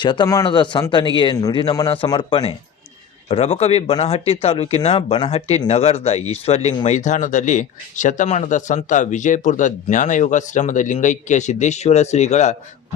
ಶತಮಾನದ ಸಂತನಿಗೆ ನುಡಿನಮನ ಸಮರ್ಪಣೆ. ರಬಕವಿ ಬನಹಟ್ಟಿ ತಾಲೂಕಿನ ಬನಹಟ್ಟಿ ನಗರದ ಈಶ್ವರಲಿಂಗ ಮೈದಾನದಲ್ಲಿ ಶತಮಾನದ ಸಂತ ವಿಜಯಪುರದ ಜ್ಞಾನಯೋಗಾಶ್ರಮದ ಲಿಂಗೈಕ್ಯ ಸಿದ್ದೇಶ್ವರ ಶ್ರೀಗಳ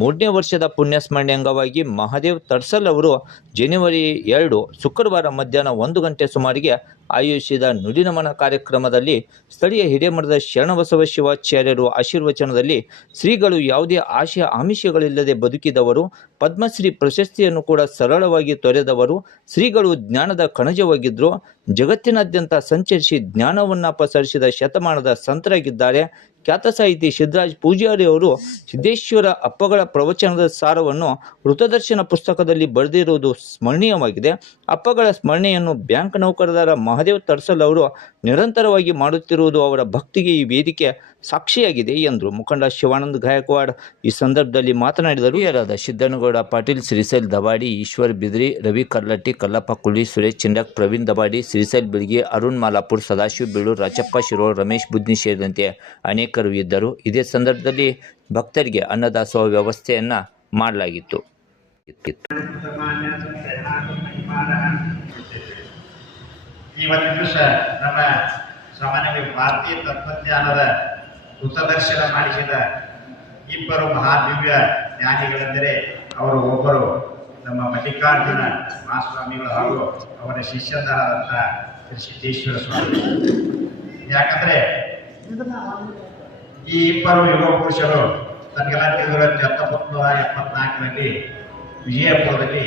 3ನೇ ವರ್ಷದ ಪುಣ್ಯಸ್ಮರಣೆ ಅಂಗವಾಗಿ ಮಹಾದೇವ್ ತಡ್ಸಲ್ ಅವರು ಜನವರಿ 2 ಶುಕ್ರವಾರ ಮಧ್ಯಾಹ್ನ 1 ಗಂಟೆ ಸುಮಾರಿಗೆ ಆಯೋಜಿಸಿದ ನುಡಿನಮನ ಕಾರ್ಯಕ್ರಮದಲ್ಲಿ ಸ್ಥಳೀಯ ಹಿರೇಮಠದ ಶರಣಬಸವ ಶಿವಾಚಾರ್ಯರು ಆಶೀರ್ವಚನದಲ್ಲಿ ಶ್ರೀಗಳು ಯಾವುದೇ ಆಶಯ ಆಮಿಷಗಳಿಲ್ಲದೆ ಬದುಕಿದವರು, ಪದ್ಮಶ್ರೀ ಪ್ರಶಸ್ತಿಯನ್ನು ಕೂಡ ಸರಳವಾಗಿ ತೊರೆದವರು, ಶ್ರೀಗಳು ಜ್ಞಾನದ ಕಣಜವಾಗಿದ್ದರು, ಜಗತ್ತಿನಾದ್ಯಂತ ಸಂಚರಿಸಿ ಜ್ಞಾನವನ್ನು ಪಸರಿಸಿದ ಶತಮಾನದ ಸಂತರಾಗಿದ್ದಾರೆ. ಖ್ಯಾತ ಸಾಹಿತಿ ಸಿದ್ದರಾಜ ಪೂಜಾರಿ ಅವರು ಸಿದ್ದೇಶ್ವರ ಅಪ್ಪಗಳ ಪ್ರವಚನದ ಸಾರವನ್ನು ಋತದರ್ಶನ ಪುಸ್ತಕದಲ್ಲಿ ಬರೆದಿರುವುದು ಸ್ಮರಣೀಯವಾಗಿದೆ. ಅಪ್ಪಗಳ ಸ್ಮರಣೆಯನ್ನು ಬ್ಯಾಂಕ್ ನೌಕರರಾದ ಮಹಾದೇವ್ ತಡ್ಸಲ್ ಅವರು ನಿರಂತರವಾಗಿ ಮಾಡುತ್ತಿರುವುದು ಅವರ ಭಕ್ತಿಗೆ ಈ ವೇದಿಕೆ ಸಾಕ್ಷಿಯಾಗಿದೆ ಎಂದರು. ಮುಖಂಡ ಶಿವಾನಂದ ಗಾಯಕ್ವಾಡ್ ಈ ಸಂದರ್ಭದಲ್ಲಿ ಮಾತನಾಡಿದರು. ಹಿರಿಯರಾದ ಸಿದ್ದನಗೌಡ ಪಾಟೀಲ್, ಶ್ರೀಶೈಲ್ ದವಾಡಿ, ಈಶ್ವರ್ ಬಿದ್ರಿ, ರವಿ ಕರ್ಲಟ್ಟಿ, ಕಲ್ಲಪ್ಪ ಕುಳ್ಳಿ, ಸುರೇಶ್ ಚಿಂಡಕ್, ಪ್ರವೀಣ್ ದವಾಡಿ, ಶ್ರೀಶೈಲ್ ಬಿಳ್ಗಿ, ಅರುಣ್ ಮಾಲಾಪುರ್, ಸದಾಶಿವ ಬೀಳೂರು, ರಾಚಪ್ಪ ಶಿರೋಳ್, ರಮೇಶ್ ಬುದ್ನಿ ಸೇರಿದಂತೆ ಅನೇಕರು ಇದ್ದರು. ಇದೇ ಸಂದರ್ಭದಲ್ಲಿ ಭಕ್ತರಿಗೆ ಅನ್ನದಾಸೋಹ ವ್ಯವಸ್ಥೆಯನ್ನು ಮಾಡಲಾಗಿತ್ತು. ಇವತ್ತಿನ ದಿವಸ ನಮ್ಮ ಸಾಮಾನ್ಯವಾಗಿ ಭಾರತೀಯ ತತ್ವಜ್ಞಾನದ ಋತದರ್ಶನ ಮಾಡಿಸಿದ ಇಬ್ಬರು ಮಹಾದಿವ್ಯ ಜ್ಞಾನಿಗಳೆಂದರೆ ಅವರು ಒಬ್ಬರು ನಮ್ಮ ಮಲ್ಲಿಕಾರ್ಜುನ ಮಹಾಸ್ವಾಮಿಗಳು ಹಾಗೂ ಅವರ ಶಿಷ್ಯರಾದಂಥ ಶ್ರೀ ಸಿದ್ದೇಶ್ವರ ಸ್ವಾಮಿ. ಯಾಕಂದರೆ ಈ ಇಬ್ಬರು ಯುಗ ಪುರುಷರು ತನಗೆಲ್ಲ ತಿಳಿದಿರೋ 1974ರಲ್ಲಿ ವಿಜಯಪುರದಲ್ಲಿ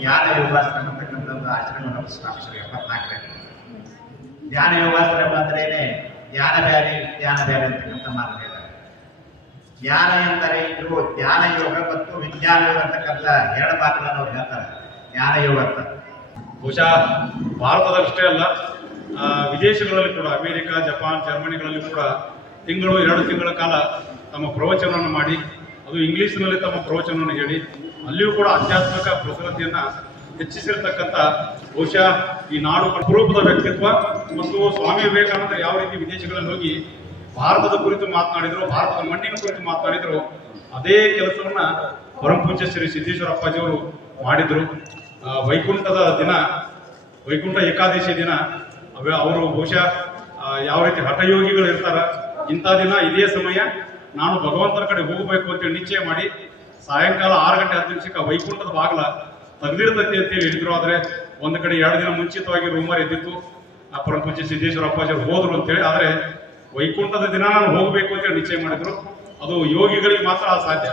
ಜ್ಞಾನ ಯೋಗಾಶ್ರಮ ಅಂತಕ್ಕಂಥದ್ದು ಆಶ್ರಮವನ್ನು ಸ್ಥಾಪಿಸಿದರು. 74ರಲ್ಲಿ ಜ್ಞಾನ ಯೋಗಾಶ್ರಮ ಅಂದ್ರೇನೆ ಜ್ಞಾನ ಬ್ಯಾರಿ ಅಂತಕ್ಕಂಥ ಮಾತುಗಳಿದೆ. ಜ್ಞಾನ ಎಂದರೆ ಇದು ಜ್ಞಾನ ಯೋಗ ಮತ್ತು ವಿಜ್ಞಾನ ಯೋಗ ಅಂತಕ್ಕಂಥ ಎರಡು ಮಾತುಗಳನ್ನು ಅವ್ರು ಹೇಳ್ತಾರೆ. ಜ್ಞಾನ ಯೋಗ ಅಂತ ಬಹುಶಃ ಭಾರತದಷ್ಟೇ ಅಲ್ಲ, ವಿದೇಶಗಳಲ್ಲಿ ಕೂಡ ಅಮೇರಿಕಾ, ಜಪಾನ್, ಜರ್ಮನಿಗಳಲ್ಲಿ ಕೂಡ 2 ತಿಂಗಳ ಕಾಲ ತಮ್ಮ ಪ್ರವಚನವನ್ನು ಮಾಡಿ, ಅದು ಇಂಗ್ಲೀಷ್ನಲ್ಲಿ ತಮ್ಮ ಪ್ರವಚನವನ್ನು ಹೇಳಿ ಅಲ್ಲಿಯೂ ಕೂಡ ಆಧ್ಯಾತ್ಮಿಕ ಪ್ರಸರತೆಯನ್ನು ಹೆಚ್ಚಿಸಿರ್ತಕ್ಕಂಥ ಬಹುಶಃ ಈ ನಾಡು ಅಪರೂಪದ ವ್ಯಕ್ತಿತ್ವ. ಮತ್ತು ಸ್ವಾಮಿ ವಿವೇಕಾನಂದ ಯಾವ ರೀತಿ ವಿದೇಶಗಳಲ್ಲಿ ಹೋಗಿ ಭಾರತದ ಕುರಿತು ಮಾತನಾಡಿದ್ರು, ಭಾರತದ ಮಣ್ಣಿನ ಕುರಿತು ಮಾತನಾಡಿದ್ರು, ಅದೇ ಕೆಲಸವನ್ನ ಪರಮಪೂಜ್ಯ ಶ್ರೀ ಸಿದ್ದೇಶ್ವರ ಅಪ್ಪಾಜಿಯವರು ಮಾಡಿದ್ರು. ವೈಕುಂಠದ ದಿನ, ವೈಕುಂಠ ಏಕಾದಶಿ ದಿನ ಅವರು ಬಹುಶಃ ಯಾವ ರೀತಿ ಹಠಯೋಗಿಗಳು ಇರ್ತಾರ, ಇಂಥ ದಿನ ಇದೇ ಸಮಯ ನಾನು ಭಗವಂತನ ಕಡೆ ಹೋಗಬೇಕು ಅಂತೇಳಿ ನಿಶ್ಚಯ ಮಾಡಿ ಸಾಯಂಕಾಲ 6 ಗಂಟೆ 10 ನಿಮಿಷಕ್ಕೆ ವೈಕುಂಠದ ಬಾಗಿಲ ತೆಗೆದಿರ್ತೈತಿ ಅಂತೇಳಿ ಹೇಳಿದ್ರು. ಆದರೆ ಒಂದು ಕಡೆ 2 ದಿನ ಮುಂಚಿತವಾಗಿ ರೂಮರ್ ಎದ್ದಿತ್ತು, ಪರಮಪೂಜ್ಯ ಸಿದ್ದೇಶ್ವರ ಅಪ್ಪಾಜಿಯವರು ಹೋದ್ರು ಅಂತೇಳಿ. ಆದರೆ ವೈಕುಂಠದ ದಿನ ನಾನು ಹೋಗಬೇಕು ಅಂತೇಳಿ ನಿಶ್ಚಯ ಮಾಡಿದ್ರು. ಅದು ಯೋಗಿಗಳಿಗೆ ಮಾತ್ರ ಸಾಧ್ಯ.